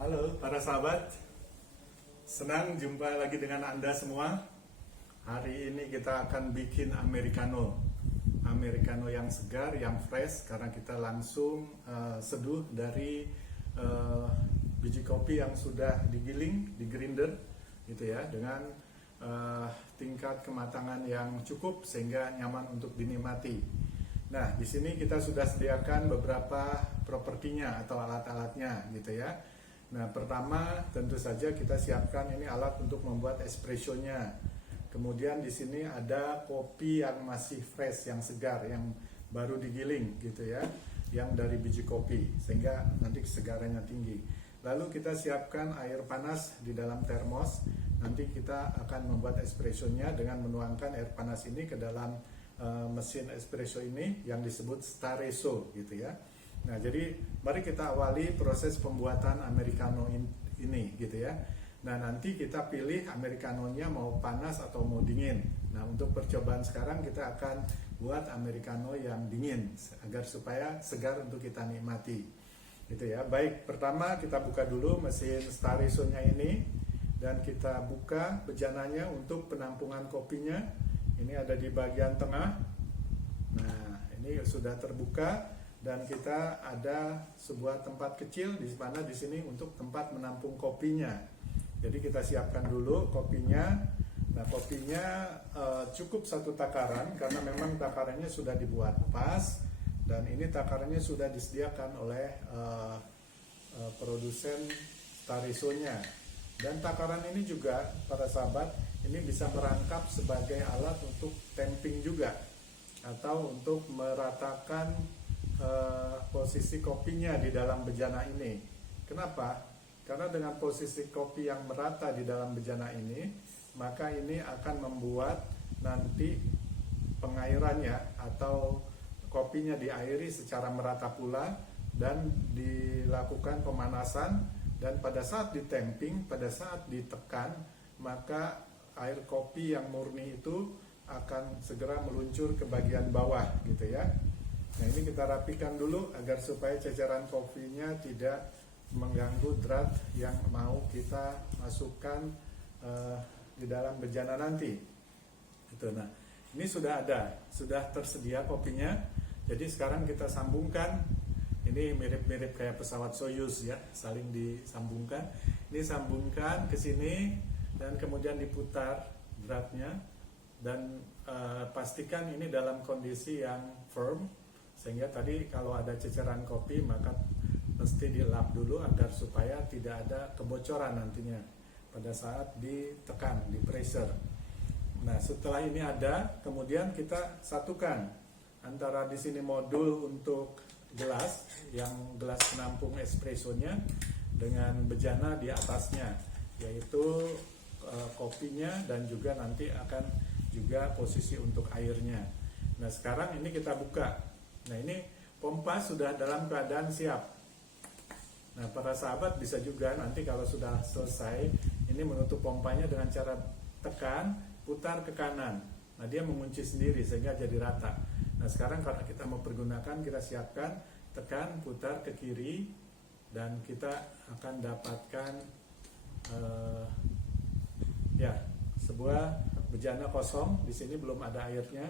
Halo para sahabat, senang jumpa lagi dengan Anda semua. Hari ini kita akan bikin Americano yang segar, yang fresh, karena kita langsung seduh dari biji kopi yang sudah digiling, di grinder gitu ya, dengan tingkat kematangan yang cukup sehingga nyaman untuk dinikmati. Nah, di sini kita sudah sediakan beberapa propertinya atau alat-alatnya gitu ya. Nah, pertama tentu saja kita siapkan ini alat untuk membuat espressonya. Kemudian di sini ada kopi yang masih fresh, yang segar, yang baru digiling gitu ya, yang dari biji kopi sehingga nanti kesegarannya tinggi. Lalu kita siapkan air panas di dalam termos. Nanti kita akan membuat espressonya dengan menuangkan air panas ini ke dalam mesin espresso ini yang disebut Staresso gitu ya. Nah, jadi mari kita awali proses pembuatan Americano ini gitu ya. Nah, nanti kita pilih Americanonya mau panas atau mau dingin. Nah, untuk percobaan sekarang kita akan buat Americano yang dingin agar supaya segar untuk kita nikmati. Gitu ya. Baik, pertama kita buka dulu mesin Staresso-nya ini dan kita buka bejananya untuk penampungan kopinya. Ini ada di bagian tengah. Nah, ini sudah terbuka. Dan kita ada sebuah tempat kecil di mana di sini untuk tempat menampung kopinya. Jadi kita siapkan dulu kopinya. Nah, kopinya cukup satu takaran karena memang takarannya sudah dibuat pas dan ini takarannya sudah disediakan oleh produsen Staresso-nya. Dan takaran ini juga para sahabat ini bisa merangkap sebagai alat untuk tamping juga atau untuk meratakan posisi kopinya di dalam bejana ini. Kenapa? Karena dengan posisi kopi yang merata di dalam bejana ini, maka ini akan membuat nanti pengairannya atau kopinya diairi secara merata pula dan dilakukan pemanasan, dan pada saat ditamping, pada saat ditekan, maka air kopi yang murni itu akan segera meluncur ke bagian bawah gitu ya. Nah, ini kita rapikan dulu agar supaya ceceran kopinya tidak mengganggu drat yang mau kita masukkan di dalam bejana nanti. Itu. Nah, ini sudah tersedia kopinya. Jadi sekarang kita sambungkan. Ini mirip-mirip kayak pesawat Soyuz ya, saling disambungkan. Ini sambungkan ke sini dan kemudian diputar dratnya dan pastikan ini dalam kondisi yang firm. Sehingga tadi kalau ada ceceran kopi maka mesti dilap dulu agar supaya tidak ada kebocoran nantinya pada saat ditekan, di pressure. Nah, setelah ini ada, kemudian kita satukan antara di sini modul untuk gelas, yang gelas penampung espressonya dengan bejana di atasnya, yaitu kopinya dan juga nanti akan juga posisi untuk airnya. Nah, sekarang ini kita buka. Nah, ini pompa sudah dalam keadaan siap. Nah, para sahabat bisa juga nanti kalau sudah selesai, ini menutup pompanya dengan cara tekan, putar ke kanan. Nah, dia mengunci sendiri sehingga jadi rata. Nah, sekarang karena kita mau pergunakan, kita siapkan, tekan, putar ke kiri, dan kita akan dapatkan sebuah bejana kosong. Di sini belum ada airnya,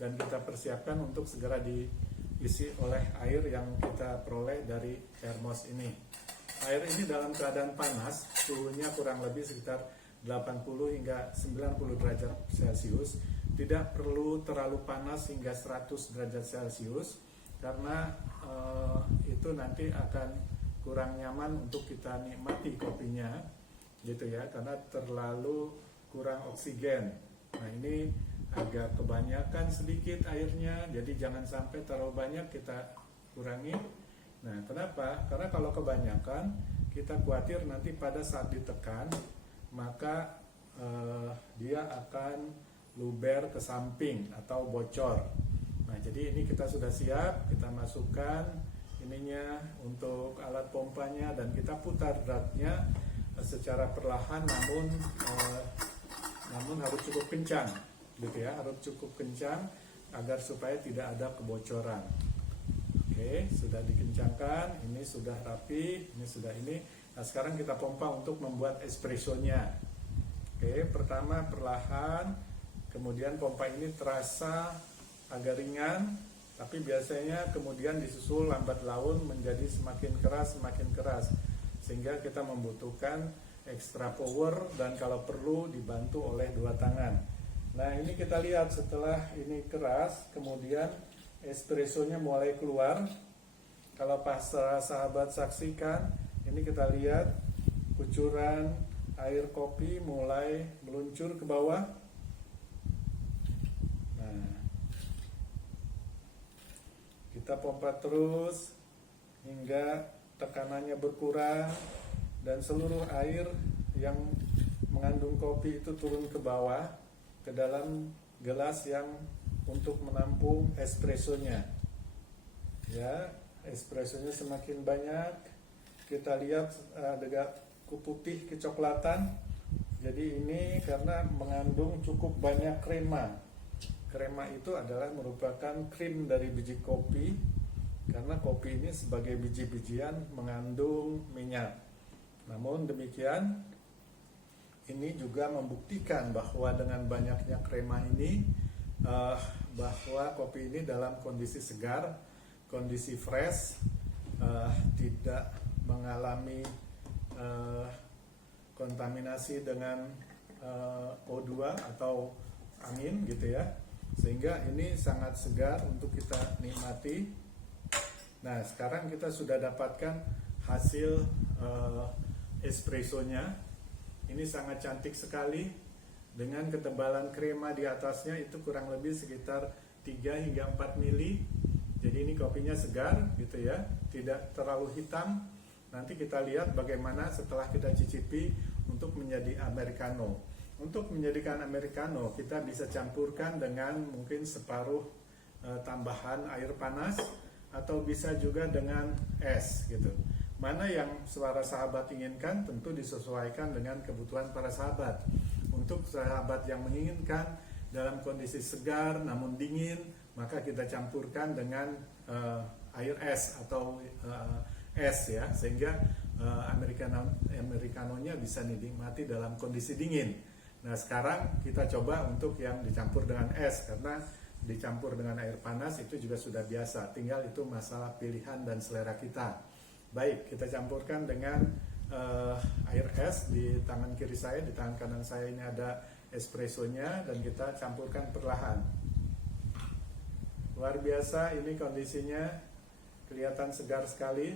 dan kita persiapkan untuk segera diisi oleh air yang kita peroleh dari termos ini. Air ini dalam keadaan panas, suhunya kurang lebih sekitar 80 hingga 90 derajat Celcius. Tidak perlu terlalu panas hingga 100 derajat Celcius karena itu nanti akan kurang nyaman untuk kita nikmati kopinya gitu ya, karena terlalu kurang oksigen. Nah, ini agak kebanyakan sedikit airnya, jadi jangan sampai terlalu banyak, kita kurangi. Nah, kenapa? Karena kalau kebanyakan kita khawatir nanti pada saat ditekan maka dia akan luber ke samping atau bocor. Nah, jadi ini kita sudah siap, kita masukkan ininya untuk alat pompanya dan kita putar dratnya secara perlahan, namun harus cukup kencang. Gitu ya, harus cukup kencang agar supaya tidak ada kebocoran. Oke, sudah dikencangkan, ini sudah rapi, ini sudah ini. Nah, sekarang kita pompa untuk membuat espressonya. Oke, pertama perlahan, kemudian pompa ini terasa agak ringan, tapi biasanya kemudian disusul lambat laun menjadi semakin keras, sehingga kita membutuhkan extra power dan kalau perlu dibantu oleh dua tangan. Nah, ini kita lihat setelah ini keras, kemudian espressonya mulai keluar. Kalau para sahabat saksikan, ini kita lihat kucuran air kopi mulai meluncur ke bawah. Nah, kita pompa terus hingga tekanannya berkurang dan seluruh air yang mengandung kopi itu turun ke bawah ke dalam gelas yang untuk menampung espressonya. Ya, espressonya semakin banyak. Kita lihat ada putih kecoklatan. Jadi ini karena mengandung cukup banyak krema. Krema itu adalah merupakan krim dari biji kopi, karena kopi ini sebagai biji-bijian mengandung minyak. Namun demikian, ini juga membuktikan bahwa dengan banyaknya krema ini, bahwa kopi ini dalam kondisi segar, kondisi fresh, tidak mengalami kontaminasi dengan O2 atau angin gitu ya, sehingga ini sangat segar untuk kita nikmati. Nah, sekarang kita sudah dapatkan hasil espressonya. Ini sangat cantik sekali dengan ketebalan krema di atasnya itu kurang lebih sekitar 3 hingga 4 mili. Jadi ini kopinya segar gitu ya, tidak terlalu hitam. Nanti kita lihat bagaimana setelah kita cicipi untuk menjadi americano. Untuk menjadikan americano, kita bisa campurkan dengan mungkin separuh tambahan air panas, atau bisa juga dengan es gitu. Mana yang para sahabat inginkan tentu disesuaikan dengan kebutuhan para sahabat. Untuk sahabat yang menginginkan dalam kondisi segar namun dingin, maka kita campurkan dengan air es atau es ya, sehingga americanonya bisa dinikmati dalam kondisi dingin. Nah, sekarang kita coba untuk yang dicampur dengan es, karena dicampur dengan air panas itu juga sudah biasa, tinggal itu masalah pilihan dan selera kita. Baik, kita campurkan dengan air es di tangan kiri saya, di tangan kanan saya ini ada espressonya, dan kita campurkan perlahan. Luar biasa, ini kondisinya kelihatan segar sekali.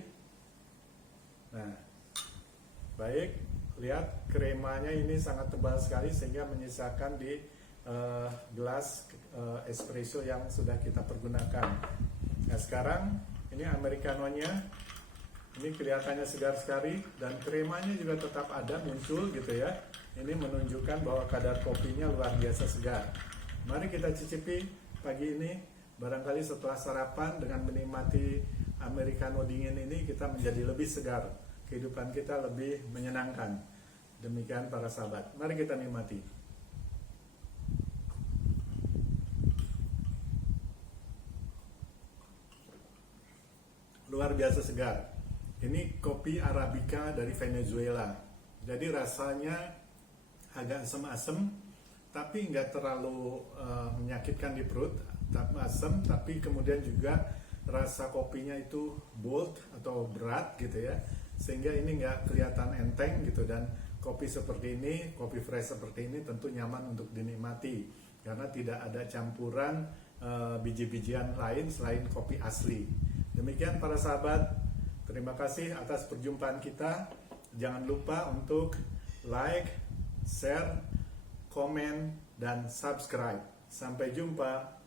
Nah, baik, lihat kremanya ini sangat tebal sekali sehingga menyisakan di gelas espresso yang sudah kita pergunakan. Nah, sekarang ini americanonya, ini kelihatannya segar sekali dan kremanya juga tetap ada muncul gitu ya. Ini menunjukkan bahwa kadar kopinya luar biasa segar. Mari kita cicipi pagi ini. Barangkali setelah sarapan dengan menikmati americano dingin ini, kita menjadi lebih segar, kehidupan kita lebih menyenangkan. Demikian para sahabat, mari kita nikmati. Luar biasa segar. Ini kopi Arabica dari Venezuela. Jadi rasanya agak asam-asam, tapi nggak terlalu menyakitkan di perut. Asam, tapi kemudian juga rasa kopinya itu bold atau berat gitu ya, sehingga ini nggak kelihatan enteng gitu. Dan kopi seperti ini, kopi fresh seperti ini tentu nyaman untuk dinikmati karena tidak ada campuran biji-bijian lain selain kopi asli. Demikian para sahabat, terima kasih atas perjumpaan kita. Jangan lupa untuk like, share, komen, dan subscribe. Sampai jumpa.